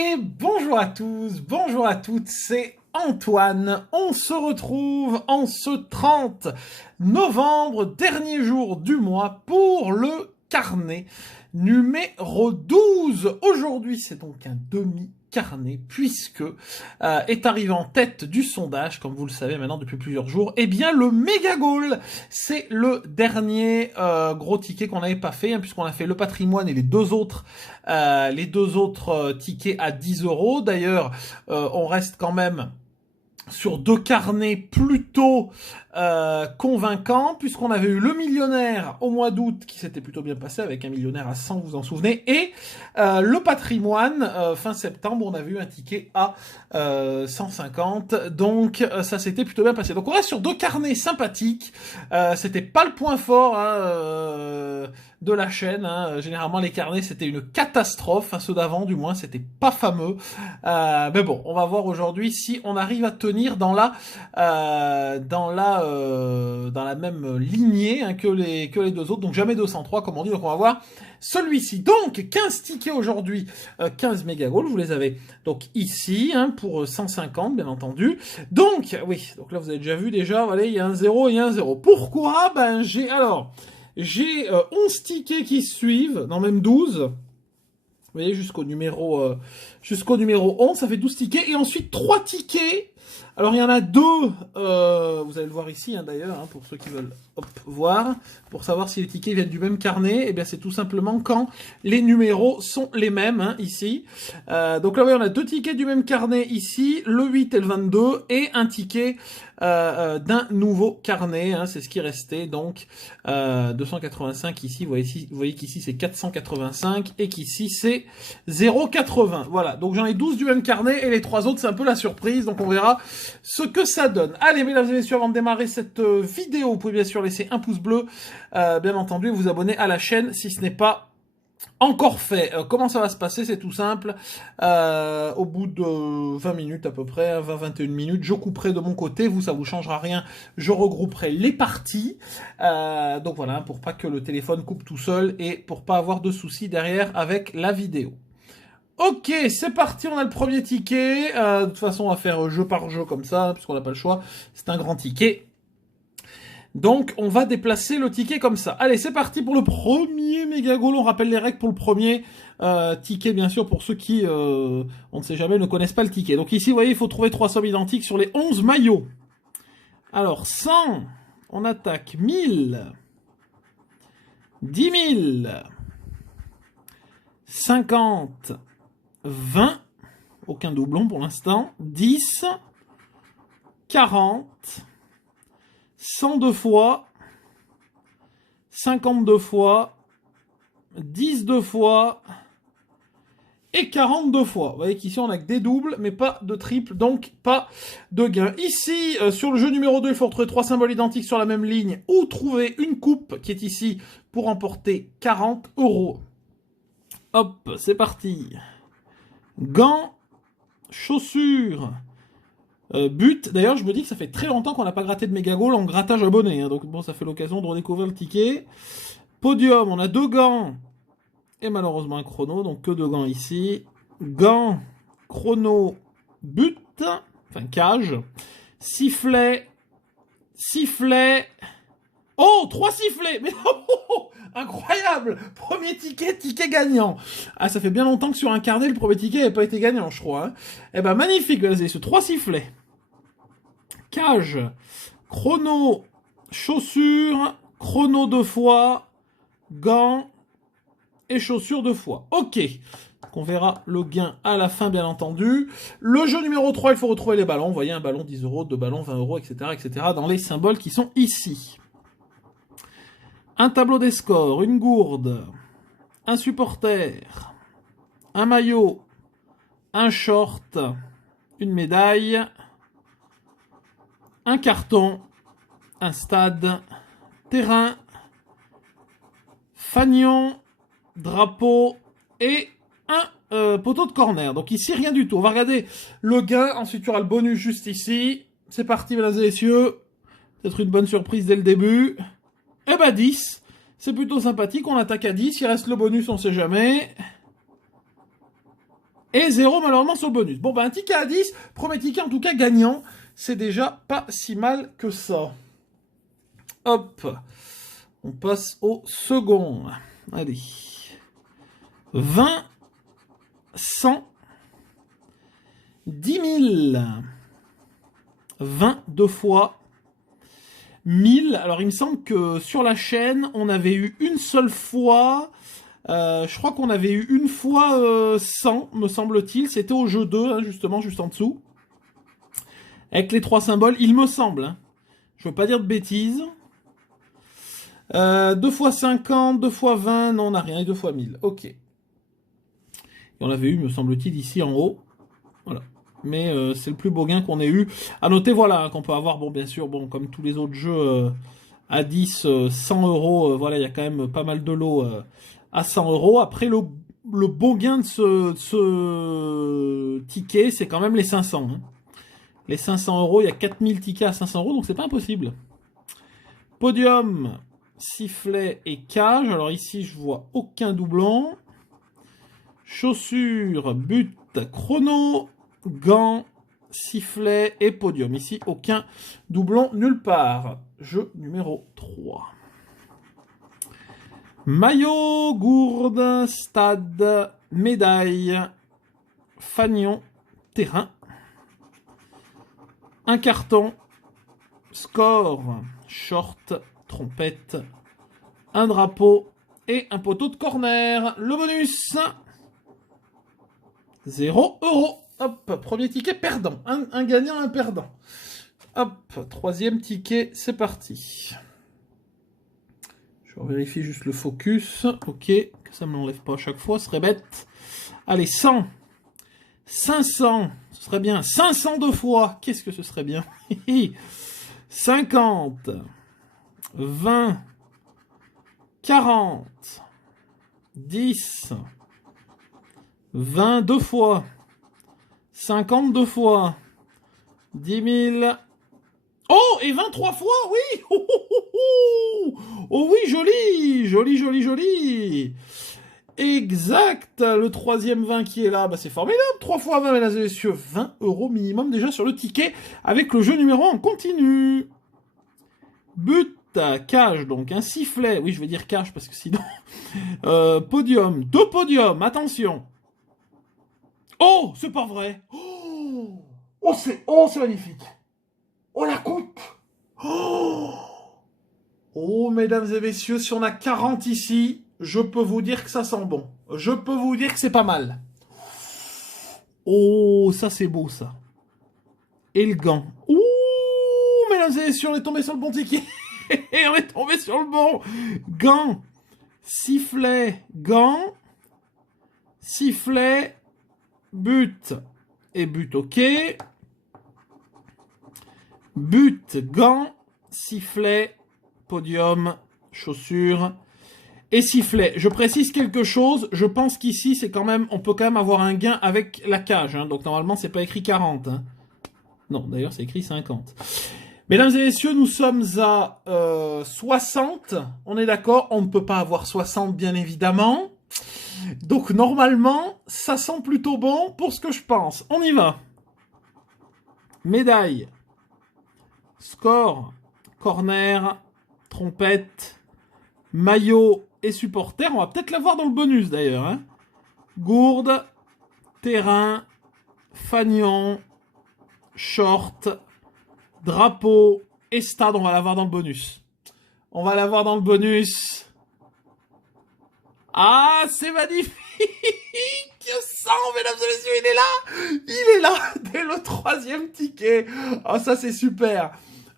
Et bonjour à tous, bonjour à toutes, c'est Antoine. On se retrouve en ce 30 novembre, dernier jour du mois, pour le carnet numéro 12. Aujourd'hui, c'est donc un demi-carnet, puisque est arrivé en tête du sondage, comme vous le savez maintenant depuis plusieurs jours, eh bien le Méga Goal, c'est le dernier gros ticket qu'on n'avait pas fait, hein, puisqu'on a fait le patrimoine et les deux autres tickets à 10 €. D'ailleurs, on reste quand même sur deux carnets plutôt convaincants, puisqu'on avait eu le millionnaire au mois d'août, qui s'était plutôt bien passé, avec un millionnaire à 100, vous vous en souvenez, et le patrimoine, fin septembre, on avait eu un ticket à 150, donc ça s'était plutôt bien passé. Donc on reste sur deux carnets sympathiques, c'était pas le point fort de la chaîne, hein. Généralement les carnets c'était une catastrophe, ceux d'avant du moins c'était pas fameux, mais bon, on va voir aujourd'hui si on arrive à tenir dans la même lignée, hein, que les deux autres, donc jamais 203 comme on dit. Donc on va voir celui-ci. Donc 15 tickets aujourd'hui, 15 méga goals, vous les avez donc ici, hein, pour 150 bien entendu. Donc oui, donc là vous avez déjà vu voilà, il y a un 0 et un 0. Pourquoi? Ben j'ai 11 tickets qui suivent, non même 12. Vous voyez, jusqu'au numéro 11, ça fait 12 tickets. Et ensuite, 3 tickets. Alors, il y en a deux, vous allez le voir ici, hein, d'ailleurs, hein, pour ceux qui veulent voir, pour savoir si les tickets viennent du même carnet. Eh bien, c'est tout simplement quand les numéros sont les mêmes, hein, ici. Donc là, oui, on a deux tickets du même carnet ici, le 8 et le 22, et un ticket d'un nouveau carnet, hein, c'est ce qui restait, donc 285 ici, vous voyez qu'ici c'est 485 et qu'ici c'est 0,80. Voilà, donc j'en ai 12 du même carnet et les trois autres c'est un peu la surprise, donc on verra ce que ça donne. Allez, mesdames et messieurs, avant de démarrer cette vidéo, vous pouvez bien sûr laisser un pouce bleu, bien entendu, et vous abonner à la chaîne si ce n'est pas encore fait. Comment ça va se passer? C'est tout simple. Au bout de 20 minutes à peu près, 20-21 minutes, je couperai de mon côté. Vous, ça vous changera rien. Je regrouperai les parties. Donc voilà, pour pas que le téléphone coupe tout seul et pour pas avoir de soucis derrière avec la vidéo. Ok, c'est parti, on a le premier ticket. De toute façon, on va faire jeu par jeu comme ça, puisqu'on n'a pas le choix. C'est un grand ticket. Donc, on va déplacer le ticket comme ça. Allez, c'est parti pour le premier méga goal. On rappelle les règles pour le premier ticket, bien sûr, pour ceux qui, on ne sait jamais, ne connaissent pas le ticket. Donc ici, vous voyez, il faut trouver 3 sommes identiques sur les 11 maillots. Alors, 100, on attaque 1000, 10 000, 50, 20, aucun doublon pour l'instant, 10, 40, 102 fois, 52 fois, 12 fois et 42 fois. Vous voyez qu'ici on a que des doubles mais pas de triples, donc pas de gain. Ici, sur le jeu numéro 2, il faut retrouver 3 symboles identiques sur la même ligne ou trouver une coupe qui est ici pour emporter 40 €. Hop, c'est parti. Gants, chaussures, but. D'ailleurs, je me dis que ça fait très longtemps qu'on n'a pas gratté de méga goal en grattage abonné, hein, donc bon, ça fait l'occasion de redécouvrir le ticket. Podium, on a 2 gants et malheureusement un chrono, donc que 2 gants ici. Gants, chrono, but, enfin cage, sifflet, sifflet. Oh, 3 sifflets. Mais oh, incroyable. Premier ticket gagnant. Ah, ça fait bien longtemps que sur un carnet, le premier ticket n'avait pas été gagnant, je crois. Hein. Eh ben, magnifique, vous avez ce 3 sifflets. Cage, chrono, chaussures, chrono 2 fois, gants et chaussures 2 fois. Ok. Donc on verra le gain à la fin, bien entendu. Le jeu numéro 3, il faut retrouver les ballons. Vous voyez, un ballon 10 €, 2 ballons 20 €, etc., etc., dans les symboles qui sont ici. Un tableau des scores, une gourde, un supporter, un maillot, un short, une médaille, un carton, un stade, terrain, fanion, drapeau et un poteau de corner. Donc ici, rien du tout. On va regarder le gain. Ensuite, il y aura le bonus juste ici. C'est parti, mesdames et messieurs. Peut-être une bonne surprise dès le début. Eh ben 10. C'est plutôt sympathique. On attaque à 10. Il reste le bonus, on sait jamais. Et 0 malheureusement sur le bonus. Bon, ben un ticket à 10, premier ticket en tout cas gagnant. C'est déjà pas si mal que ça. Hop, on passe au second. Allez. 20, 100, 10 000. 20 deux fois. 1000. Alors il me semble que sur la chaîne, on avait eu une seule fois... je crois qu'on avait eu une fois 100, me semble-t-il. C'était au jeu 2, hein, justement, juste en dessous. Avec les 3 symboles, il me semble. Hein. Je veux pas dire de bêtises. 2 fois 50, 2 fois 20, non, on n'a rien. Et 2 fois 1000, ok. Et on avait eu, me semble-t-il, ici en haut. Voilà. Mais c'est le plus beau gain qu'on ait eu. À noter, voilà, hein, qu'on peut avoir, bon, bien sûr, bon, comme tous les autres jeux à 10, 100 euros, voilà, il y a quand même pas mal de lots à 100 euros. Après, le beau gain de ce ticket, c'est quand même les 500. Hein. Les 500 euros, il y a 4000 tickets à 500 euros, donc c'est pas impossible. Podium, sifflet et cage. Alors ici, je vois aucun doublon. Chaussures, but, chrono, gants, sifflet et podium. Ici, aucun doublon nulle part. Jeu numéro 3. Maillot, gourde, stade, médaille, fanion, terrain. Un carton, score, short, trompette, un drapeau et un poteau de corner. Le bonus, 0 €. Hop, premier ticket perdant. Un gagnant, un perdant. Hop, troisième ticket, c'est parti. Je vérifie juste le focus. Ok, que ça ne me l'enlève pas à chaque fois, ce serait bête. Allez, 100. 500, ce serait bien. 500 deux fois, qu'est-ce que ce serait bien. 50. 20. 40. 10. 20 deux fois. 50 deux fois. 10 000. Oh, et 23 fois, oui. Oh, oh, oh, oh. Oh oui, joli. Joli, joli, joli. Exact. Le troisième 20 qui est là, bah c'est formidable. 3 fois 20, mesdames et messieurs. 20 € minimum déjà sur le ticket avec le jeu numéro 1 en continu. But, cage, donc un sifflet. Oui, je vais dire cage parce que sinon... podium, 2 podiums, attention. Oh, c'est pas vrai. Oh, c'est magnifique. Oh, la coupe. Oh, mesdames et messieurs, si on a 40 ici, je peux vous dire que ça sent bon. Je peux vous dire que c'est pas mal. Oh, ça c'est beau, ça. Et le gant. Ouh, mesdames et messieurs, on est tombé sur le bon ticket. On est tombé sur le bon. Gant, sifflet, gant, sifflet, but. Et but, ok. But, gant, sifflet, podium, chaussures et sifflet. Je précise quelque chose, je pense qu'ici c'est quand même, on peut quand même avoir un gain avec la cage, hein. Donc normalement c'est pas écrit 40. Hein. Non, d'ailleurs c'est écrit 50. Mesdames et messieurs, nous sommes à 60, on est d'accord, on ne peut pas avoir 60 bien évidemment. Donc normalement, ça sent plutôt bon pour ce que je pense. On y va. Médaille, score, corner, trompette, maillot et supporter. On va peut-être l'avoir dans le bonus d'ailleurs. Hein. Gourde, terrain, fanion, short, drapeau et stade. On va l'avoir dans le bonus. On va l'avoir dans le bonus. Ah, c'est magnifique. 100, mesdames et messieurs, il est là. Il est là dès le troisième ticket. Ah, ça c'est super.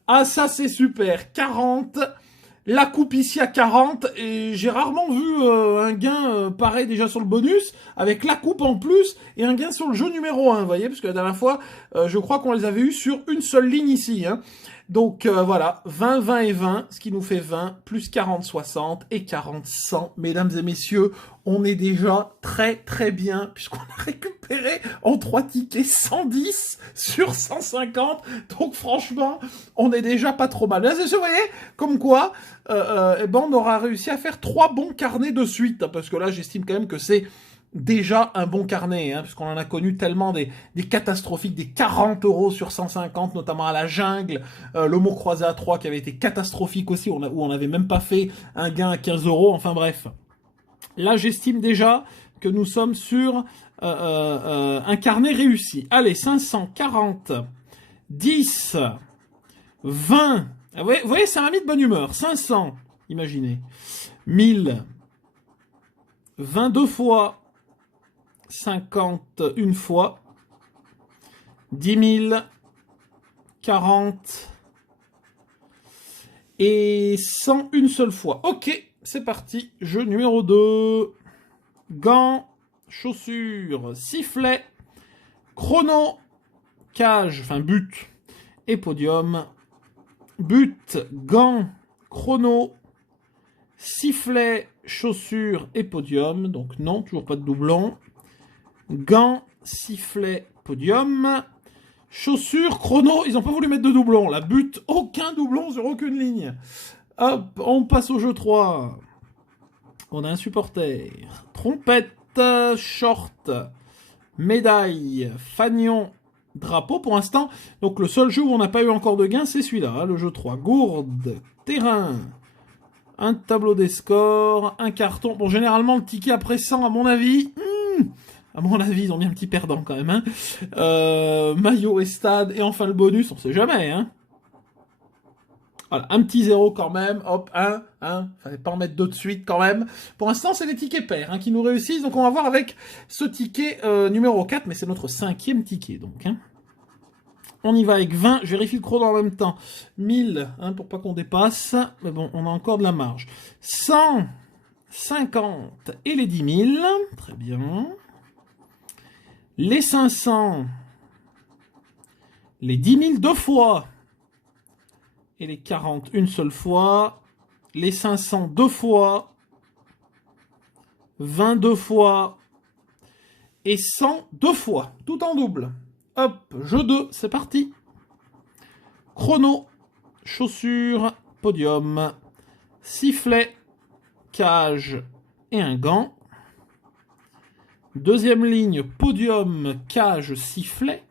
Ah, ça c'est super. 40. La coupe ici à 40. Et j'ai rarement vu un gain pareil déjà sur le bonus. Avec la coupe en plus. Et un gain sur le jeu numéro 1. Vous voyez, parce que la dernière fois, je crois qu'on les avait eu sur une seule ligne ici. Hein. Donc voilà, 20, 20 et 20, ce qui nous fait 20, plus 40, 60 et 40, 100. Mesdames et messieurs, on est déjà très très bien, puisqu'on a récupéré en 3 tickets 110 sur 150. Donc franchement, on est déjà pas trop mal. Là, vous voyez, comme quoi, eh ben, on aura réussi à faire 3 bons carnets de suite. Hein, parce que là, j'estime quand même que c'est déjà un bon carnet, hein, parce qu'on en a connu tellement des catastrophiques, des 40 € sur 150, notamment à la jungle, le mot croisé à 3 qui avait été catastrophique aussi, où on n'avait même pas fait un gain à 15 €, enfin bref. Là, j'estime déjà que nous sommes sur un carnet réussi. Allez, 540, 10, 20, vous voyez, ça m'a mis de bonne humeur, 500, imaginez, 1000, 22 fois, 50 une fois, 10 000, 40 et 100 une seule fois. Ok, c'est parti. Jeu numéro 2. Gants, chaussures, sifflet, chrono, cage, enfin but et podium. But, gants, chrono, sifflet, chaussures et podium. Donc non, toujours pas de doublon. Gants, sifflet, podium. Chaussures, chrono, ils n'ont pas voulu mettre de doublon. La but, aucun doublon sur aucune ligne. Hop, on passe au jeu 3. On a un supporter. Trompette, short, médaille, fanion, drapeau pour l'instant. Donc le seul jeu où on n'a pas eu encore de gain, c'est celui-là, hein, le jeu 3. Gourde, terrain, un tableau des scores, un carton. Bon, généralement, le ticket après 100, à mon avis... ils ont mis un petit perdant quand même. Hein. Maillot et stade, et enfin le bonus, on sait jamais. Hein. Voilà, un petit 0 quand même, hop, 1, fallait pas en mettre deux de suite quand même. Pour l'instant, c'est les tickets pairs qui nous réussissent, donc on va voir avec ce ticket numéro 4, mais c'est notre 5e ticket, donc. Hein. On y va avec 20, je vérifie le chrono en même temps. 1000, pour pas qu'on dépasse, mais bon, on a encore de la marge. 150 et les 10 000, très bien. Les 500, les 10 000 deux fois, et les 40 une seule fois, les 500 deux fois, 22 fois, et 100 deux fois, tout en double. Hop, jeu 2, c'est parti. Chrono, chaussures, podium, sifflet, cage et un gant. Deuxième ligne, podium, cage, sifflet,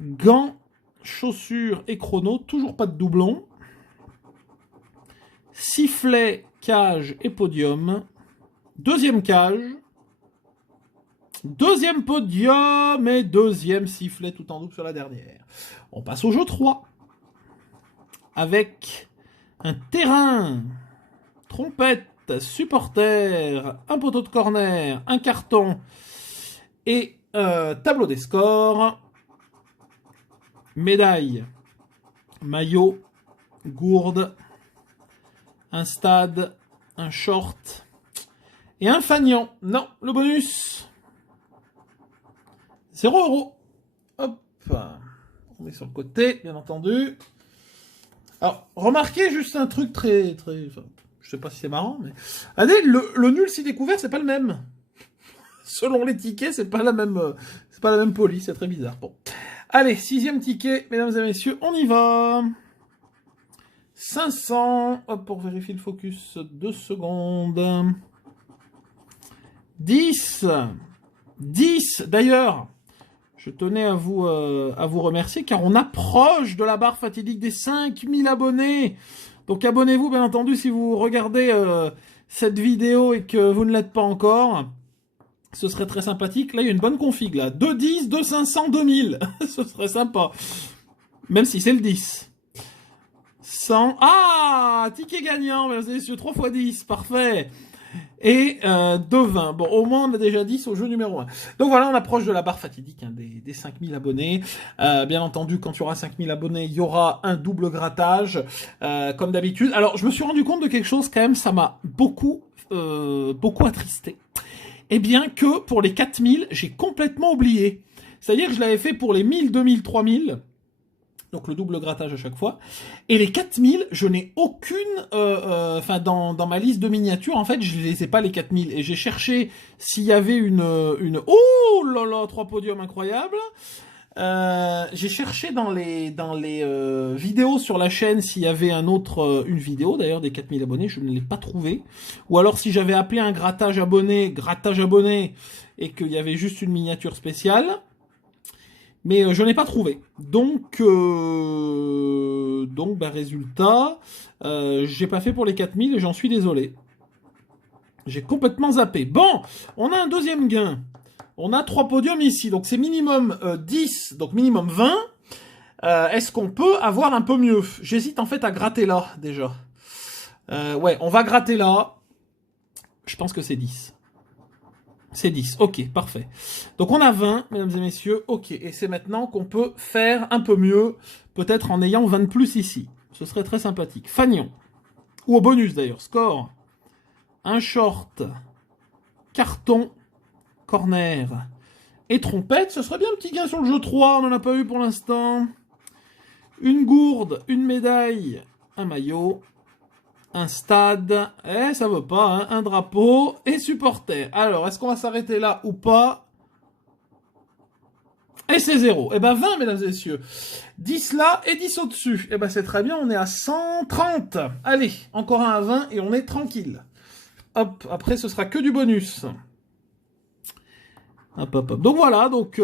gants, chaussures et chrono, toujours pas de doublon. Sifflet, cage et podium. Deuxième cage. Deuxième podium et deuxième sifflet tout en double sur la dernière. On passe au jeu 3. Avec un terrain, trompette, supporter, un poteau de corner, un carton et tableau des scores. Médaille, maillot, gourde, un stade, un short et un fanion. Non, le bonus, 0 €. Hop, on met sur le côté, bien entendu. Alors, remarquez juste un truc très... Enfin, je sais pas si c'est marrant, mais... Allez, le nul si découvert, c'est pas le même. Selon les tickets, c'est pas la même police, c'est très bizarre. Bon. Allez, 6e ticket, mesdames et messieurs, on y va. 500, hop, pour vérifier le focus, 2 secondes. 10, d'ailleurs, je tenais à vous remercier, car on approche de la barre fatidique des 5000 abonnés. Donc abonnez-vous, bien entendu, si vous regardez cette vidéo et que vous ne l'êtes pas encore. Ce serait très sympathique. Là, il y a une bonne config, là. 210, 2500, 2000. Ce serait sympa. Même si c'est le 10. 100. Ah, ticket gagnant, mesdames et messieurs. 3 x 10. Parfait. Et 2,20. Bon, au moins, on a déjà 10 au jeu numéro 1. Donc voilà, on approche de la barre fatidique des 5000 abonnés. Bien entendu, quand il y aura 5000 abonnés, il y aura un double grattage, comme d'habitude. Alors, je me suis rendu compte de quelque chose, quand même, ça m'a beaucoup attristé. Eh bien que pour les 4000, j'ai complètement oublié. C'est-à-dire que je l'avais fait pour les 1000, 2000, 3000, donc le double grattage à chaque fois. Et les 4000, je n'ai aucune... Enfin, dans ma liste de miniatures, en fait, je ne les ai pas, les 4000. Et j'ai cherché s'il y avait une... Oh là là, 3 podiums incroyables. J'ai cherché dans les vidéos sur la chaîne s'il y avait une vidéo d'ailleurs des 4000 abonnés, je ne l'ai pas trouvé. Ou alors si j'avais appelé un grattage abonné, et qu'il y avait juste une miniature spéciale. Mais je n'ai pas trouvé. Donc bah, résultat, j'ai pas fait pour les 4000 et j'en suis désolé. J'ai complètement zappé. Bon, on a un deuxième gain. On a 3 podiums ici, donc c'est minimum 10, donc minimum 20. Est-ce qu'on peut avoir un peu mieux? J'hésite en fait à gratter là, déjà. Ouais, on va gratter là. Je pense que c'est 10. C'est 10, ok, parfait. Donc on a 20, mesdames et messieurs, ok. Et c'est maintenant qu'on peut faire un peu mieux, peut-être en ayant 20 de plus ici. Ce serait très sympathique. Fagnon. Ou au bonus d'ailleurs, score. Un short. Carton. Corner. Et trompette, ce serait bien un petit gain sur le jeu 3, on n'en a pas eu pour l'instant. Une gourde, une médaille, un maillot, un stade, ça veut pas, hein, un drapeau et supporter. Alors, est-ce qu'on va s'arrêter là ou pas? Et c'est 0. Eh ben 20, mesdames et messieurs. 10 là et 10 au-dessus. Eh ben c'est très bien, on est à 130. Allez, encore un à 20 et on est tranquille. Hop, après ce sera que du bonus. Hop, hop, hop. Donc voilà, donc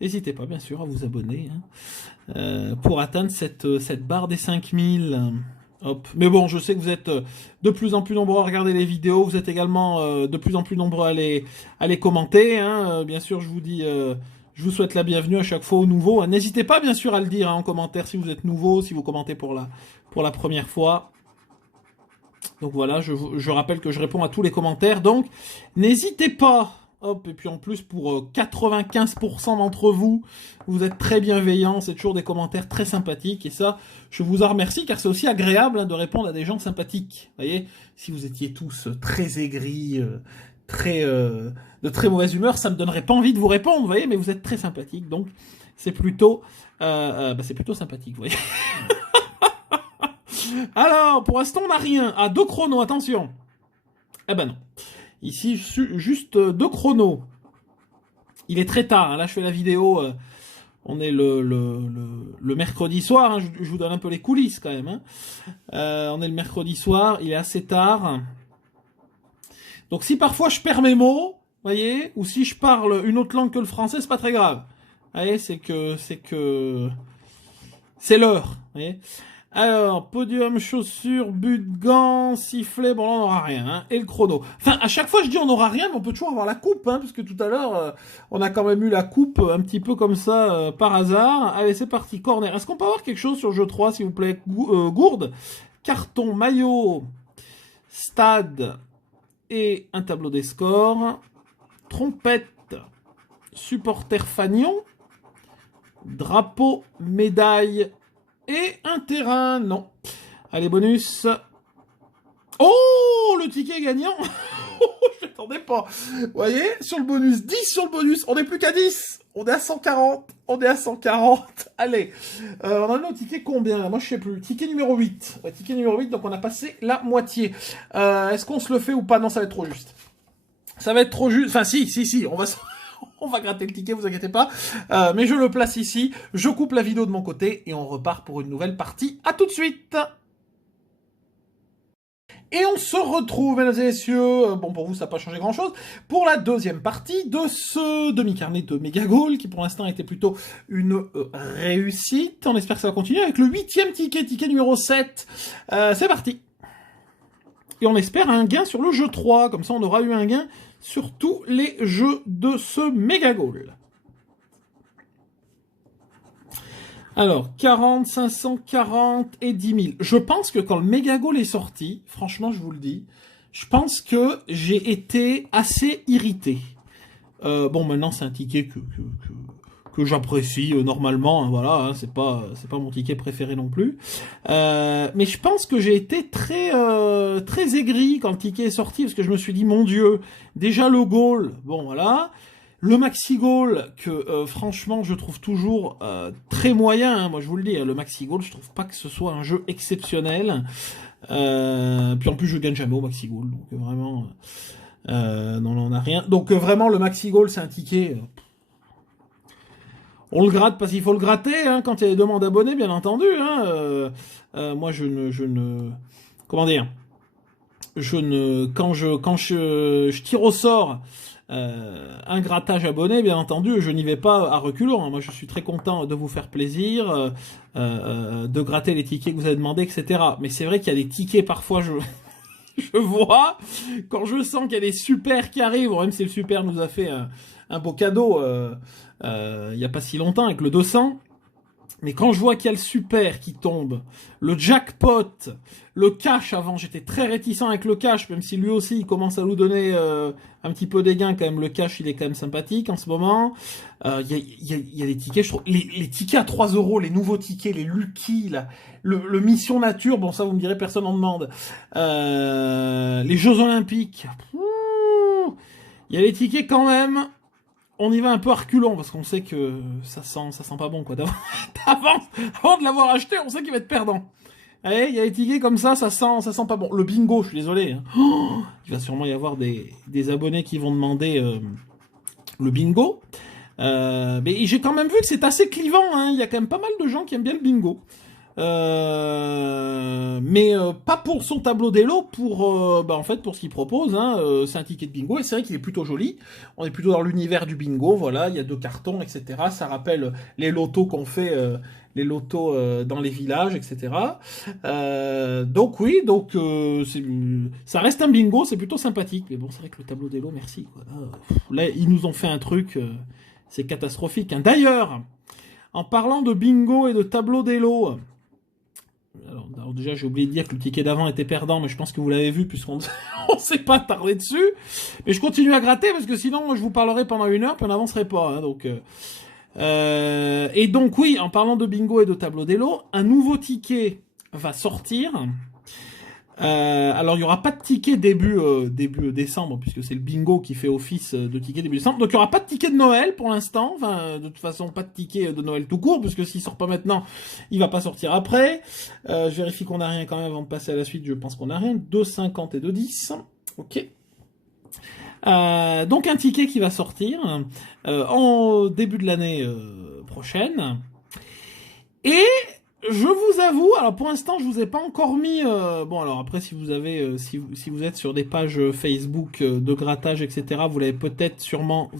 n'hésitez pas bien sûr à vous abonner pour atteindre cette barre des 5000. Hop. Mais bon, je sais que vous êtes de plus en plus nombreux à regarder les vidéos, vous êtes également de plus en plus nombreux à les commenter. Hein. Bien sûr, je vous dis, je vous souhaite la bienvenue à chaque fois aux nouveaux. Hein. N'hésitez pas bien sûr à le dire en commentaire si vous êtes nouveau, si vous commentez pour la première fois. Donc voilà, je rappelle que je réponds à tous les commentaires, donc n'hésitez pas. Hop, et puis en plus, pour 95% d'entre vous, vous êtes très bienveillants, c'est toujours des commentaires très sympathiques, et ça, je vous en remercie, car c'est aussi agréable hein, de répondre à des gens sympathiques. Vous voyez, si vous étiez tous très aigris, de très mauvaise humeur, ça me donnerait pas envie de vous répondre, vous voyez, mais vous êtes très sympathiques, donc c'est plutôt sympathique, vous voyez. Alors, pour l'instant, on n'a rien. Ah, 2 chronos, attention. Eh ben non. Ici, juste 2 chronos. Il est très tard. Hein. Là, je fais la vidéo. On est le mercredi soir. Hein. Je vous donne un peu les coulisses quand même. Hein. On est le mercredi soir. Il est assez tard. Donc, si parfois je perds mes mots, voyez, ou si je parle une autre langue que le français, c'est pas très grave. Vous voyez, c'est l'heure. Voyez. Alors, podium, chaussures, but, gants, sifflet, bon là on n'aura rien, hein, et le chrono. Enfin, à chaque fois je dis on n'aura rien, mais on peut toujours avoir la coupe, hein, parce que tout à l'heure, on a quand même eu la coupe un petit peu comme ça, par hasard. Allez, c'est parti, corner. Est-ce qu'on peut avoir quelque chose sur le jeu 3, s'il vous plaît? Gourde, carton, maillot, stade, et un tableau des scores. Trompette, supporter fagnon, drapeau, médaille, et un terrain, non. Allez, bonus. Oh, le ticket gagnant. Je m'attendais pas. Vous voyez, sur le bonus, 10 sur le bonus. On n'est plus qu'à 10. On est à 140. On est à 140. Allez. On a un ticket combien là? Moi, je sais plus. Ticket numéro 8. Ouais, ticket numéro 8, donc on a passé la moitié. Est-ce qu'on se le fait ou pas? Non, ça va être trop juste. Ça va être trop juste. Enfin, si. On va gratter le ticket, vous inquiétez pas. Mais je le place ici, je coupe la vidéo de mon côté et on repart pour une nouvelle partie. À tout de suite. Et on se retrouve, mesdames et messieurs, bon pour vous ça n'a pas changé grand chose, pour la deuxième partie de ce demi-carnet de Megagol, qui pour l'instant était plutôt une réussite. On espère que ça va continuer avec le 8e ticket numéro 7. C'est parti. Et on espère un gain sur le jeu 3, comme ça on aura eu un gain sur tous les jeux de ce Megagol. Alors, 40, 540 et 10 000. Je pense que quand le Megagol est sorti, franchement je vous le dis, je pense que j'ai été assez irrité. Bon, maintenant c'est un ticket que j'apprécie normalement, hein, voilà, hein, c'est pas mon ticket préféré non plus. Mais je pense que j'ai été très aigri quand le ticket est sorti, parce que je me suis dit, mon Dieu, déjà le goal, bon voilà, le maxi goal que franchement je trouve toujours très moyen, hein, moi je vous le dis, hein, le maxi goal, je trouve pas que ce soit un jeu exceptionnel. Puis en plus je gagne jamais au maxi goal, donc vraiment, non, on n'a rien. Donc vraiment le maxi goal c'est un ticket. On le gratte parce qu'il faut le gratter, hein, quand il y a des demandes d'abonnés, bien entendu. Hein, moi, comment dire, quand je tire au sort un grattage abonné, bien entendu, je n'y vais pas à reculons. Hein. Moi, je suis très content de vous faire plaisir, de gratter les tickets que vous avez demandé, etc. Mais c'est vrai qu'il y a des tickets parfois, je vois, quand je sens qu'il y a des super qui arrivent, même si le super nous a fait un beau cadeau il y a pas si longtemps avec le 200. Mais quand je vois qu'il y a le super qui tombe, le jackpot, le cash avant, j'étais très réticent avec le cash, même si lui aussi il commence à nous donner un petit peu des gains quand même. Le cash il est quand même sympathique en ce moment. Il y a des tickets, je trouve, les tickets à 3 euros, les nouveaux tickets, les Lucky, là, le Mission Nature, bon ça vous me direz personne en demande. Les Jeux Olympiques, il y a les tickets quand même. On y va un peu à reculons parce qu'on sait que ça sent pas bon quoi. Avant de l'avoir acheté, on sait qu'il va être perdant. Allez, il y a les tickets comme ça sent pas bon. Le bingo, je suis désolé. Hein. Il va sûrement y avoir des abonnés qui vont demander le bingo. Mais j'ai quand même vu que c'est assez clivant. Hein. Il y a quand même pas mal de gens qui aiment bien le bingo. Mais pas pour son tableau d'élo, en fait pour ce qu'il propose. Hein, c'est un ticket de bingo et c'est vrai qu'il est plutôt joli. On est plutôt dans l'univers du bingo. Voilà, il y a 2 cartons, etc. Ça rappelle les lotos qu'on fait, les lotos dans les villages, etc. Donc oui, ça reste un bingo, c'est plutôt sympathique. Mais bon, c'est vrai que le tableau d'élo, merci. Quoi. Là, ils nous ont fait un truc, c'est catastrophique. Hein. D'ailleurs, en parlant de bingo et de tableau d'élo. Alors déjà, j'ai oublié de dire que le ticket d'avant était perdant, mais je pense que vous l'avez vu puisqu'on ne s'est pas tardé dessus. Mais je continue à gratter parce que sinon, moi, je vous parlerai pendant 1 heure puis on n'avancerait pas. Hein, et donc oui, en parlant de bingo et de tableau d'élo, un nouveau ticket va sortir. Alors il y aura pas de ticket début décembre puisque c'est le bingo qui fait office de ticket début décembre. Donc il y aura pas de ticket de Noël pour l'instant. Enfin de toute façon pas de ticket de Noël tout court puisque s'il sort pas maintenant, il va pas sortir après. Je vérifie qu'on a rien quand même avant de passer à la suite. Je pense qu'on a rien. 2,50 et 2,10. Ok. Donc un ticket qui va sortir en début de l'année prochaine. Et je vous avoue, alors pour l'instant je vous ai pas encore mis. Bon alors après si vous avez, si vous êtes sur des pages Facebook de grattage etc, vous avez peut-être sûrement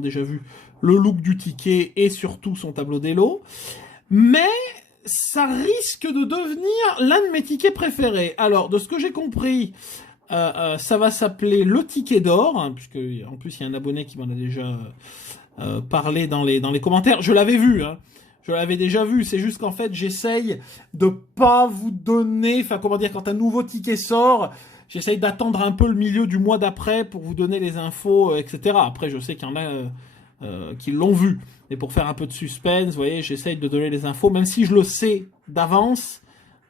déjà vu le look du ticket et surtout son tableau d'élo. Mais ça risque de devenir l'un de mes tickets préférés. Alors de ce que j'ai compris, ça va s'appeler le ticket d'or, hein, puisque en plus il y a un abonné qui m'en a déjà parlé dans les commentaires. Je l'avais vu. Hein. Je l'avais déjà vu, c'est juste qu'en fait, j'essaye de pas vous donner, enfin, comment dire, quand un nouveau ticket sort, j'essaye d'attendre un peu le milieu du mois d'après pour vous donner les infos, etc. Après, je sais qu'il y en a qui l'ont vu. Et pour faire un peu de suspense, vous voyez, j'essaye de donner les infos, même si je le sais d'avance.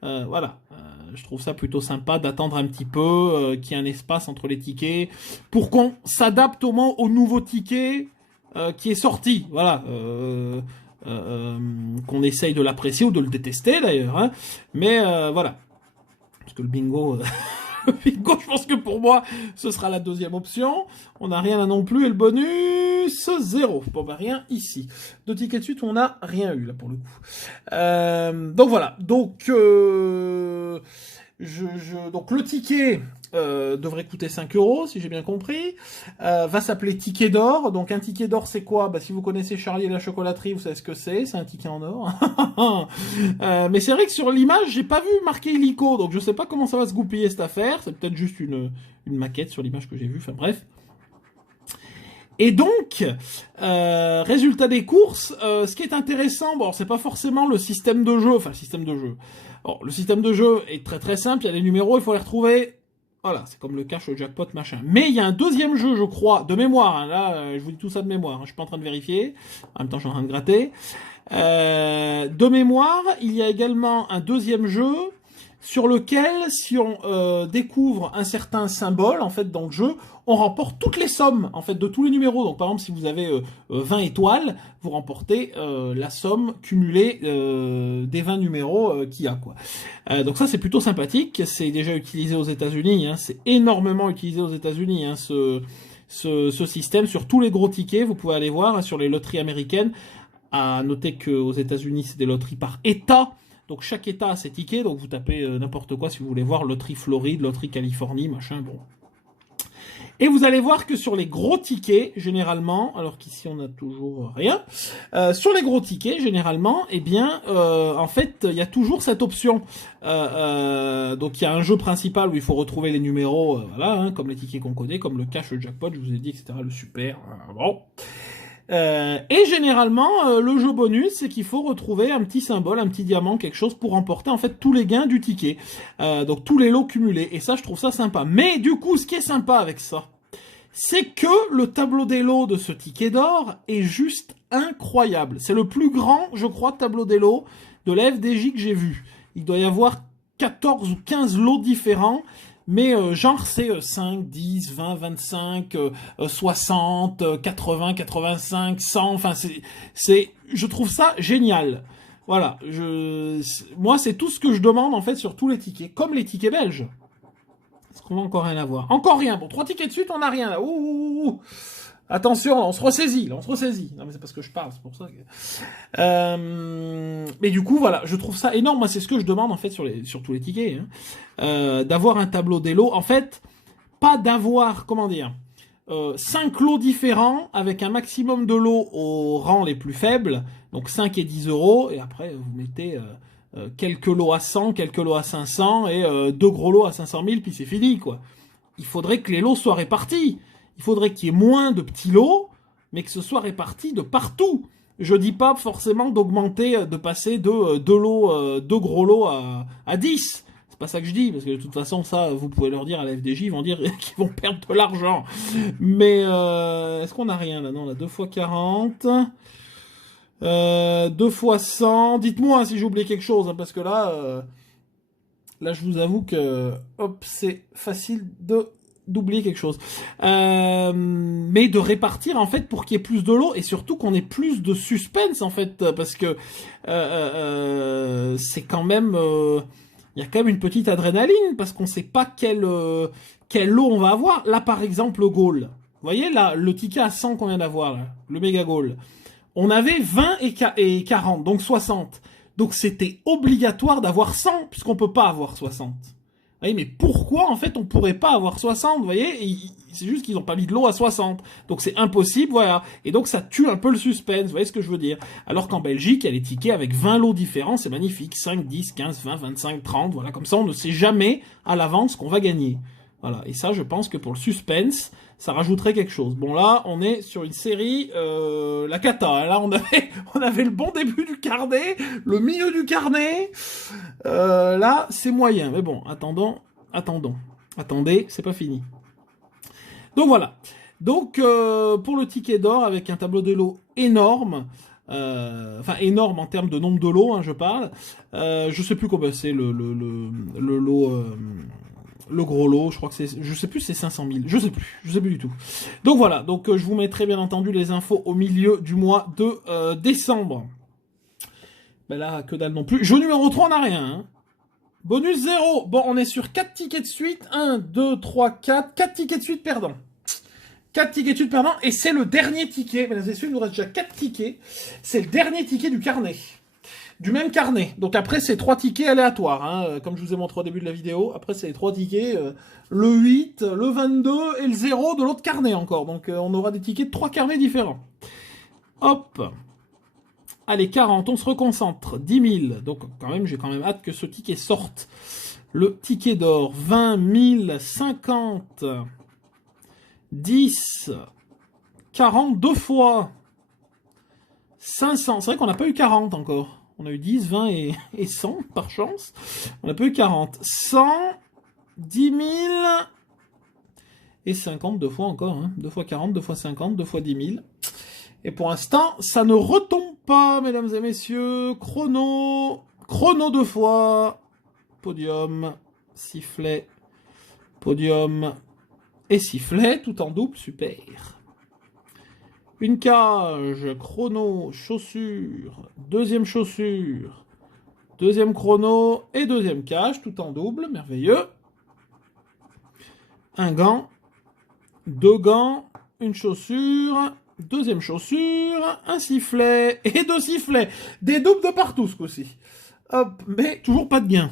Voilà. Je trouve ça plutôt sympa d'attendre un petit peu, qu'il y ait un espace entre les tickets, pour qu'on s'adapte au moins au nouveau ticket qui est sorti. Voilà. Qu'on essaye de l'apprécier ou de le détester d'ailleurs, hein. Mais voilà, parce que le bingo, le bingo, je pense que pour moi, ce sera la deuxième option. On n'a rien là non plus, et le bonus, 0. Bon bah rien ici. 2 tickets de suite, on n'a rien eu là pour le coup. Donc voilà, donc donc le ticket devrait coûter 5 € si j'ai bien compris, va s'appeler ticket d'or. Donc un ticket d'or c'est quoi? Bah si vous connaissez Charlie et la chocolaterie, vous savez ce que c'est un ticket en or. Mais c'est vrai que sur l'image j'ai pas vu marqué illico, donc je sais pas comment ça va se goupiller cette affaire. C'est peut-être juste une maquette sur l'image que j'ai vue, enfin bref. Et donc, résultat des courses, ce qui est intéressant, bon, c'est pas forcément le système de jeu, enfin le système de jeu. Bon, le système de jeu est très très simple, il y a les numéros, il faut les retrouver. Voilà, c'est comme le cash, le jackpot, machin. Mais il y a un deuxième jeu, je crois, de mémoire. Hein, là, je vous dis tout ça de mémoire. Hein, je suis pas en train de vérifier. En même temps, je suis en train de gratter. De mémoire, il y a également un deuxième jeu sur lequel, si on découvre un certain symbole, en fait, dans le jeu, on remporte toutes les sommes, en fait, de tous les numéros. Donc, par exemple, si vous avez 20 étoiles, vous remportez la somme cumulée des 20 numéros qu'il y a, quoi. Donc ça, c'est plutôt sympathique. C'est déjà utilisé aux États-Unis. Hein. C'est énormément utilisé aux États-Unis, hein, ce système. Sur tous les gros tickets, vous pouvez aller voir, hein, sur les loteries américaines. À noter qu'aux États-Unis, c'est des loteries par État. Donc chaque État a ses tickets. Donc vous tapez n'importe quoi si vous voulez voir loterie Floride, loterie Californie, machin, bon. Et vous allez voir que sur les gros tickets, généralement, alors qu'ici on n'a toujours rien, sur les gros tickets, généralement, eh bien, en fait, il y a toujours cette option. Donc il y a un jeu principal où il faut retrouver les numéros, voilà, hein, comme les tickets qu'on connaît, comme le cash, le jackpot, je vous ai dit, etc., le super, bon. Et généralement, le jeu bonus, c'est qu'il faut retrouver un petit symbole, un petit diamant, quelque chose pour remporter en fait tous les gains du ticket. Donc tous les lots cumulés. Et ça, je trouve ça sympa. Mais du coup, ce qui est sympa avec ça, c'est que le tableau des lots de ce ticket d'or est juste incroyable. C'est le plus grand, je crois, tableau des lots de la FDJ que j'ai vu. Il doit y avoir 14 ou 15 lots différents. Mais genre c'est 5, 10, 20, 25, 60, 80, 85, 100, enfin je trouve ça génial. Voilà, moi c'est tout ce que je demande en fait sur tous les tickets, comme les tickets belges. Est-ce qu'on va encore rien avoir? Encore rien, bon 3 tickets de suite on n'a rien là, ouh. Attention, on se ressaisit, là, on se ressaisit. Non mais c'est parce que je parle, c'est pour ça que... Mais du coup, voilà, je trouve ça énorme. Moi, c'est ce que je demande, en fait, sur tous les tickets. Hein. D'avoir un tableau des lots. En fait, pas d'avoir, comment dire, 5 lots différents avec un maximum de lots au rang les plus faibles. Donc 5 et 10 euros. Et après, vous mettez quelques lots à 100, quelques lots à 500 et 2 gros lots à 500 000, puis c'est fini, quoi. Il faudrait que les lots soient répartis. Il faudrait qu'il y ait moins de petits lots, mais que ce soit réparti de partout. Je dis pas forcément d'augmenter, de passer de 2 gros lots à 10. C'est pas ça que je dis, parce que de toute façon, ça, vous pouvez leur dire à la FDJ, ils vont dire qu'ils vont perdre de l'argent. Mais est-ce qu'on a rien là? Non, là, 2 x 40. 2 x 100. Dites-moi hein, si j'ai oublié quelque chose, hein, parce que là, je vous avoue que, hop, c'est facile d'oublier quelque chose. Mais de répartir, en fait, pour qu'il y ait plus de lots, et surtout qu'on ait plus de suspense, en fait, parce que c'est quand même... il y a quand même une petite adrénaline, parce qu'on sait pas quel lot on va avoir. Là, par exemple, le goal. Vous voyez, là, le ticket à 100 qu'on vient d'avoir, là, le méga goal. On avait 20 et 40, donc 60. Donc c'était obligatoire d'avoir 100, puisqu'on peut pas avoir 60. Vous voyez, mais pourquoi, en fait, on pourrait pas avoir 60, vous voyez? C'est juste qu'ils ont pas mis de lot à 60. Donc c'est impossible, voilà. Et donc ça tue un peu le suspense, vous voyez ce que je veux dire? Alors qu'en Belgique, il y a les tickets avec 20 lots différents, c'est magnifique. 5, 10, 15, 20, 25, 30, voilà. Comme ça, on ne sait jamais à l'avance qu'on va gagner. Voilà. Et ça, je pense que pour le suspense, ça rajouterait quelque chose. Bon, là, on est sur une série, la cata. Là, on avait le bon début du carnet, le milieu du carnet. Là, c'est moyen. Mais bon, attendez, c'est pas fini. Donc voilà. Donc, pour le ticket d'or, avec un tableau de lots énorme, enfin énorme en termes de nombre de lots, hein, je parle. Je sais plus combien c'est le lot... le gros lot, je crois que c'est, je sais plus, c'est 500 000, je sais plus du tout. Donc voilà, donc je vous mettrai bien entendu les infos au milieu du mois de décembre. Ben là, que dalle non plus. Jeu numéro 3, on n'a rien. Hein. Bonus 0. Bon, on est sur 4 tickets de suite. 1, 2, 3, 4. 4 tickets de suite perdants. 4 tickets de suite perdants. Et c'est le dernier ticket. Mesdames et messieurs, il nous reste déjà 4 tickets. C'est le dernier ticket du carnet. Du même carnet. Donc après, c'est 3 tickets aléatoires, hein, comme je vous ai montré au début de la vidéo. Après, c'est les 3 tickets, le 8, le 22 et le 0 de l'autre carnet encore. Donc on aura des tickets de 3 carnets différents. Hop. Allez, 40, on se reconcentre. 10 000. Donc quand même, j'ai quand même hâte que ce ticket sorte. Le ticket d'or, 20 000, 50, 10, 40, 2 fois. 500. C'est vrai qu'on n'a pas eu 40 encore. On a eu 10, 20 et 100 par chance. On n'a pas eu 40. 100, 10 000 et 50 deux fois encore. Hein. 2 fois 40, 2 fois 50, 2 fois 10 000. Et pour l'instant, ça ne retombe pas, mesdames et messieurs. Chrono 2 fois. Podium, sifflet, podium et sifflet, tout en double, super. Une cage, chrono, chaussure, deuxième chaussure, deuxième chrono et deuxième cage, tout en double, merveilleux. Un gant, 2 gants, une chaussure Deuxième chaussure, un sifflet et 2 sifflets. Des doubles de partout ce coup-ci. Hop, mais toujours pas de gain.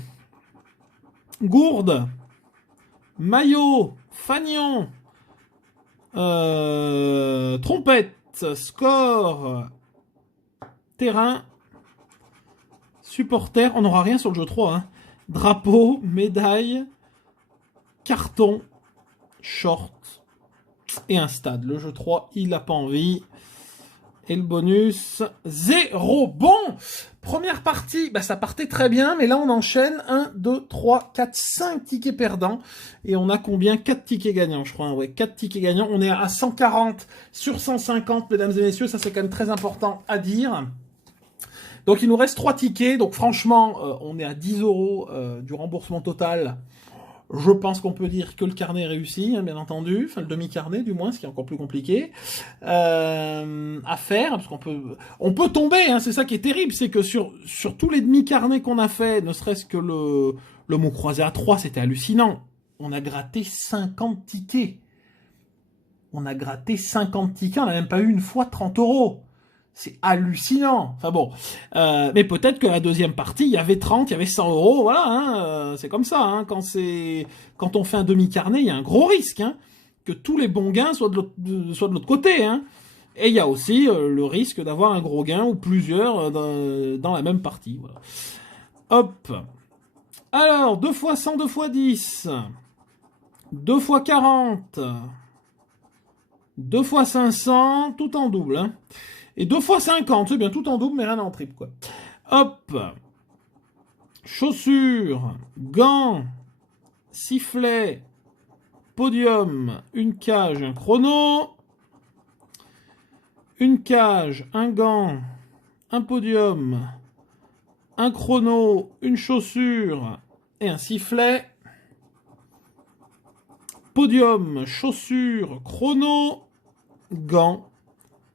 Gourde, maillot, fanion, trompette, score, terrain, supporter. On n'aura rien sur le jeu 3. Hein. Drapeau, médaille, carton, short et un stade. Le jeu 3, il n'a pas envie. Et le bonus, 0. Bon, première partie, bah ça partait très bien, mais là on enchaîne 1, 2, 3, 4, 5 tickets perdants. Et on a combien? 4 tickets gagnants, je crois. Hein, ouais, 4 tickets gagnants. On est à 140 sur 150, mesdames et messieurs. Ça, c'est quand même très important à dire. Donc il nous reste 3 tickets. Donc franchement, on est à 10 euros du remboursement total. Je pense qu'on peut dire que le carnet est réussi, hein, bien entendu. Enfin, le demi-carnet, du moins, ce qui est encore plus compliqué à faire, parce on peut tomber. Hein, c'est ça qui est terrible, c'est que sur tous les demi-carnets qu'on a fait, ne serait-ce que le mot croisé à 3, c'était hallucinant. On a gratté 50 tickets. On a gratté 50 tickets, on n'a même pas eu une fois 30 euros. C'est hallucinant. Enfin bon, mais peut-être que la deuxième partie, il y avait 30, il y avait 100 euros, voilà. Hein, c'est comme ça. Hein, quand on fait un demi-carnet, il y a un gros risque hein, que tous les bons gains soient de l'autre côté. Hein. Et il y a aussi le risque d'avoir un gros gain ou plusieurs dans la même partie. Voilà. Hop. Alors, 2 fois 100, 2 fois 10, 2 fois 40, 2 fois 500, tout en double. Hein. Et 2 fois 50, c'est bien, tout en double, mais rien en triple, quoi. Hop. Chaussures, gants, sifflet, podium, une cage, un chrono. Une cage, un gant, un podium, un chrono, une chaussure et un sifflet. Podium, chaussure, chrono, gants,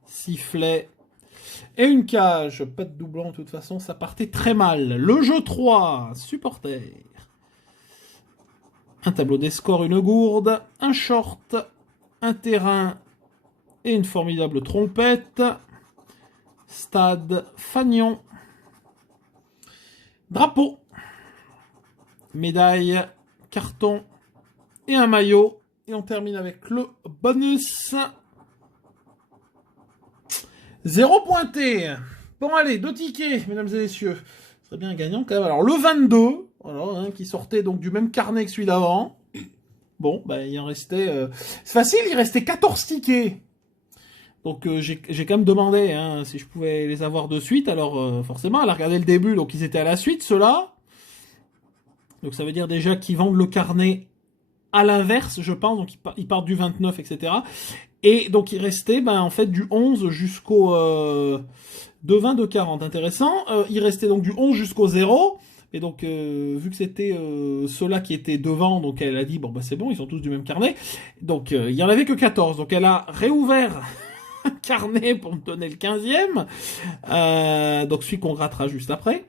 sifflet et une cage. Pas de doublon de toute façon, ça partait très mal. Le jeu 3, supporter. Un tableau des scores, une gourde, un short, un terrain et une formidable trompette. Stade, fanion. Drapeau. Médaille, carton et un maillot. Et on termine avec le bonus. 0 pointé. Bon, allez, 2 tickets, mesdames et messieurs. Ce serait bien un gagnant quand même. Alors, le 22, voilà, hein, qui sortait donc du même carnet que celui d'avant. Bon, bah, il en restait... C'est facile, il restait 14 tickets. Donc, j'ai quand même demandé hein, si je pouvais les avoir de suite. Alors, forcément, elle a regardé le début, donc ils étaient à la suite, ceux-là. Donc, ça veut dire déjà qu'ils vendent le carnet à l'inverse, je pense. Donc, ils partent du 29, etc. Et donc, il restait, ben, en fait, du 11 jusqu'au... de 20, de 40. Intéressant. Il restait donc du 11 jusqu'au 0. Et donc, vu que c'était ceux-là qui étaient devant, donc elle a dit, bon, bah c'est bon, ils sont tous du même carnet. Donc, il y en avait que 14. Donc, elle a réouvert un carnet pour me donner le 15e. Donc, celui qu'on grattera juste après.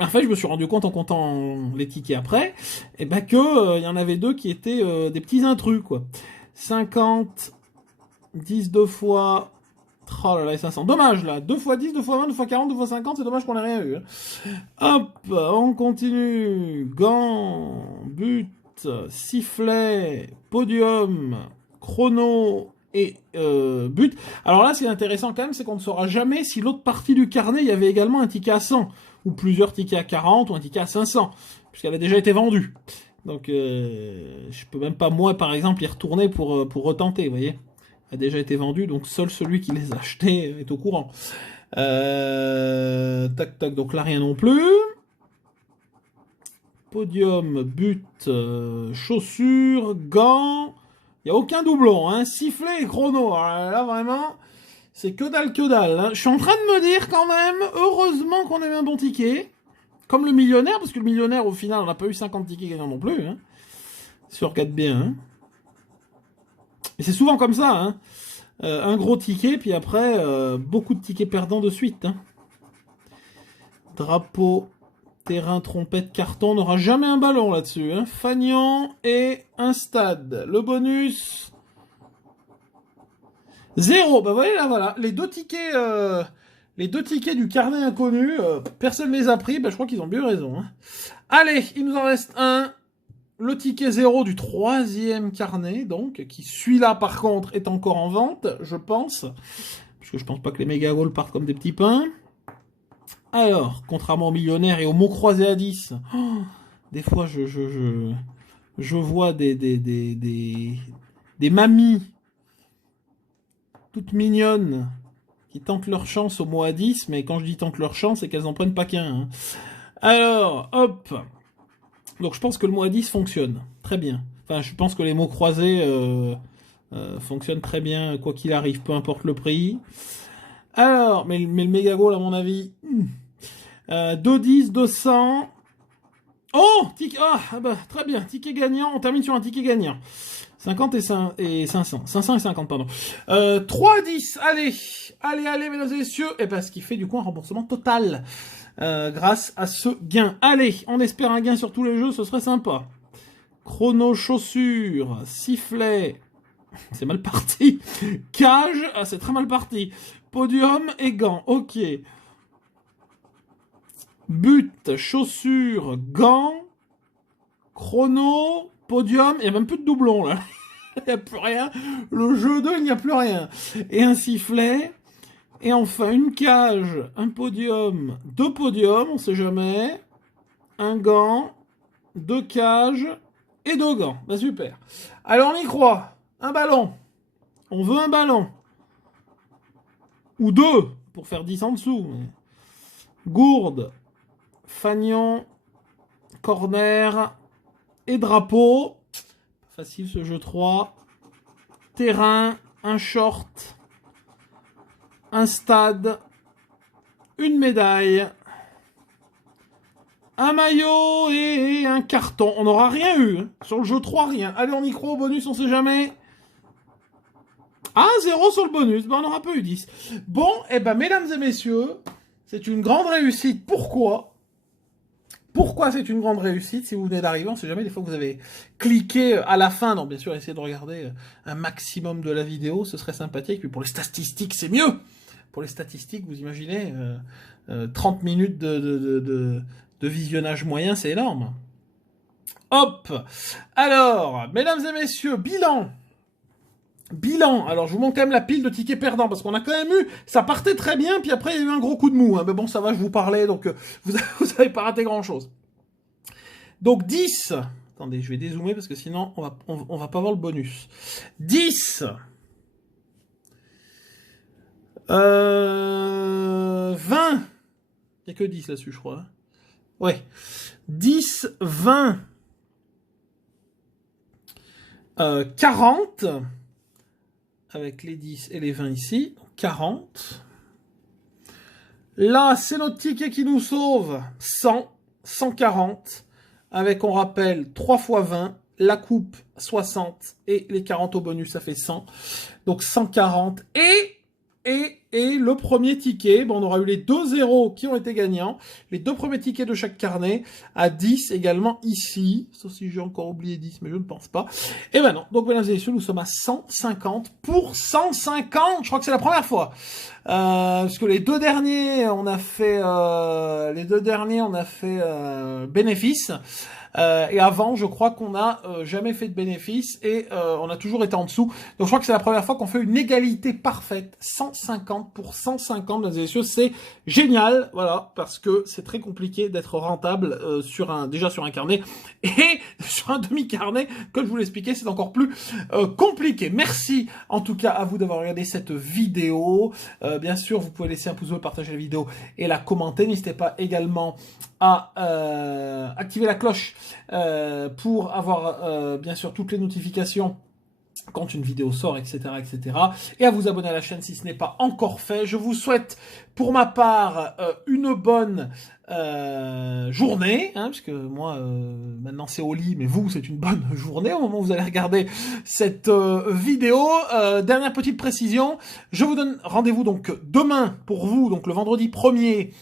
En fait, je me suis rendu compte en comptant les tickets après, et ben que y en avait 2 qui étaient des petits intrus, quoi. 50, 10 2 fois... Oh là là, 500. Dommage, là. 2 fois 10, 2 fois 20, 2 fois 40, 2 fois 50, c'est dommage qu'on ait rien eu. Hein. Hop, on continue. Gants, but, sifflet, podium, chrono et but. Alors là, c'est intéressant quand même, c'est qu'on ne saura jamais si l'autre partie du carnet, il y avait également un ticket à 100, ou plusieurs tickets à 40, ou un ticket à 500, puisqu'elle a déjà été vendue. Donc, je peux même pas, moi, par exemple, y retourner pour retenter, vous voyez. A déjà été vendu, donc seul celui qui les a achetés est au courant. Tac, tac, donc là rien non plus. Podium, but, chaussures, gants. Il n'y a aucun doublon, hein. Sifflet et chrono. Alors là vraiment, c'est que dalle, que dalle. Hein. Je suis en train de me dire quand même, heureusement qu'on a eu un bon ticket. Comme le millionnaire, parce que le millionnaire, au final, on n'a pas eu 50 tickets gagnants non plus. Hein. Si on regarde bien. Hein. Et c'est souvent comme ça, hein. Un gros ticket, puis après, beaucoup de tickets perdants de suite. Hein. Drapeau, terrain, trompette, carton, on n'aura jamais un ballon là-dessus. Hein. Fagnan et un stade. Le bonus, 0. Bah voilà, les deux tickets du carnet inconnu, personne ne les a pris, bah je crois qu'ils ont bien raison. Hein. Allez, il nous en reste un. Le ticket 0 du 3e carnet, donc, qui celui-là par contre est encore en vente, je pense. Parce que je pense pas que les méga goals partent comme des petits pains. Alors, contrairement aux millionnaires et aux mots croisés à 10, des fois je vois des mamies toutes mignonnes qui tentent leur chance au mot à 10, mais quand je dis tentent leur chance, c'est qu'elles en prennent pas qu'un. Hein. Alors, hop. Donc je pense que le mot à 10 fonctionne très bien. Enfin, je pense que les mots croisés fonctionnent très bien, quoi qu'il arrive, peu importe le prix. Alors, mais le méga goal, à mon avis, 210, 200. Oh, bah, très bien, ticket gagnant, on termine sur un ticket gagnant. 50 et 500. 500 et 50, pardon. 3 à 10, allez, mesdames et messieurs, et parce qu'il fait du coup un remboursement total. Grâce à ce gain. Allez, on espère un gain sur tous les jeux, ce serait sympa. Chrono, chaussures, sifflet, c'est mal parti. Cage, c'est très mal parti. Podium et gants, ok. But, chaussures, gants, chrono, podium, il n'y a même plus de doublons là. Il n'y a plus rien. Le jeu 2, il n'y a plus rien. Et un sifflet. Et enfin, une cage, un podium, 2 podiums, on sait jamais. Un gant, 2 cages et 2 gants. Bah super. Alors on y croit. Un ballon. On veut un ballon. Ou 2, pour faire 10 en dessous. Gourde, fanion, corner et drapeau. Facile ce jeu 3. Terrain, un short, un stade, une médaille, un maillot et un carton. On n'aura rien eu. Hein. Sur le jeu 3, rien. Allez, on y croit au bonus, on sait jamais. Ah, 0 sur le bonus. Ben, on n'aura pas eu 10. Bon, et ben, mesdames et messieurs, c'est une grande réussite. Pourquoi ? Pourquoi c'est une grande réussite? Si vous venez d'arriver, on ne sait jamais, des fois vous avez cliqué à la fin, donc bien sûr essayez de regarder un maximum de la vidéo, ce serait sympathique, puis pour les statistiques c'est mieux. Pour les statistiques, vous imaginez, 30 minutes de visionnage moyen, c'est énorme. Hop. Alors, mesdames et messieurs, bilan. Alors je vous montre quand même la pile de tickets perdants, parce qu'on a quand même eu, ça partait très bien, puis après il y a eu un gros coup de mou, hein. Mais bon ça va, je vous parlais, donc vous avez pas raté grand chose. Donc 10, attendez, je vais dézoomer, parce que sinon on va pas voir le bonus. 10, 20, il n'y a que 10 là-dessus je crois. Hein. Ouais, 10, 20, 40, avec les 10 et les 20 ici, 40. Là, c'est notre ticket qui nous sauve, 100, 140, avec, on rappelle, 3 fois 20, la coupe 60 et les 40 au bonus, ça fait 100. Donc 140 et le premier ticket, bon, on aura eu les 2 zéros qui ont été gagnants, les 2 premiers tickets de chaque carnet, à 10 également ici, sauf si j'ai encore oublié 10, mais je ne pense pas. Et ben non, donc mesdames et messieurs, nous sommes à 150 pour 150, je crois que c'est la première fois. Parce que les deux derniers, on a fait bénéfice. Et avant, je crois qu'on n'a jamais fait de bénéfice et on a toujours été en dessous. Donc je crois que c'est la première fois qu'on fait une égalité parfaite. 150 pour 150, mesdames et messieurs, c'est génial. Voilà, parce que c'est très compliqué d'être rentable déjà sur un carnet et sur un demi-carnet. Comme je vous l'expliquais, c'est encore plus compliqué. Merci en tout cas à vous d'avoir regardé cette vidéo. Bien sûr, vous pouvez laisser un pouce bleu, partager la vidéo et la commenter. N'hésitez pas également à activer la cloche pour avoir bien sûr toutes les notifications quand une vidéo sort, etc., etc. Et à vous abonner à la chaîne si ce n'est pas encore fait. Je vous souhaite pour ma part une bonne journée, hein, parce que moi maintenant c'est au lit, mais vous c'est une bonne journée au moment où vous allez regarder cette vidéo. Dernière petite précision, je vous donne rendez-vous donc demain pour vous, donc le vendredi 1er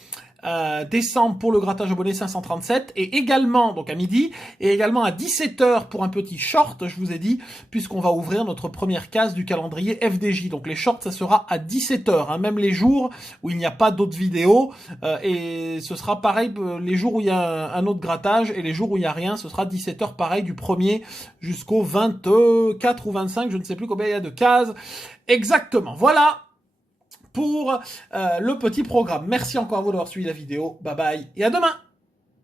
décembre pour le grattage abonné 537 et également, donc à midi, et également à 17h pour un petit short, je vous ai dit, puisqu'on va ouvrir notre première case du calendrier FDJ. Donc les shorts, ça sera à 17h, hein, même les jours où il n'y a pas d'autres vidéos, et ce sera pareil les jours où il y a un autre grattage, et les jours où il n'y a rien, ce sera 17h pareil du 1er jusqu'au 24 ou 25, je ne sais plus combien il y a de cases exactement. Voilà pour le petit programme. Merci encore à vous d'avoir suivi la vidéo. Bye bye et à demain.